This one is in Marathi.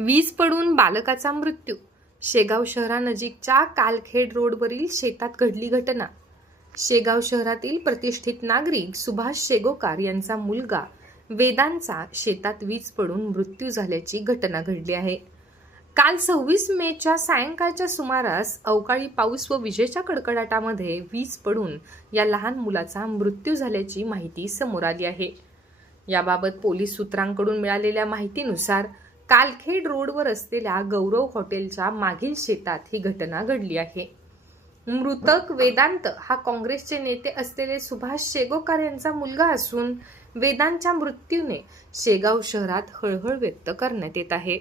वीज पडून बालकाचा मृत्यू. शेगाव शहरानजीकच्या कालखेड रोडवरील शेतात घडली घटना. शेगाव शहरातील प्रतिष्ठित नागरिक सुभाष शेगोकार यांचा मुलगा वेदांचा शेतात वीज पडून मृत्यू झाल्याची घटना घडली आहे. काल सव्वीस मेच्या सायंकाळच्या सुमारास अवकाळी पाऊस व विजेच्या कडकडाटामध्ये वीज पडून या लहान मुलाचा मृत्यू झाल्याची माहिती समोर आली आहे. याबाबत पोलीस सूत्रांकडून मिळालेल्या माहितीनुसार कालखेड रोडवर असलेल्या गौरव हॉटेलच्या मागील शेतात ही घटना घडली आहे. मृतक वेदांत हा काँग्रेसचे नेते असलेले सुभाष शेगोकार यांचा मुलगा असून वेदांतच्या मृत्यूने शेगाव शहरात हळहळ व्यक्त करण्यात येत आहे.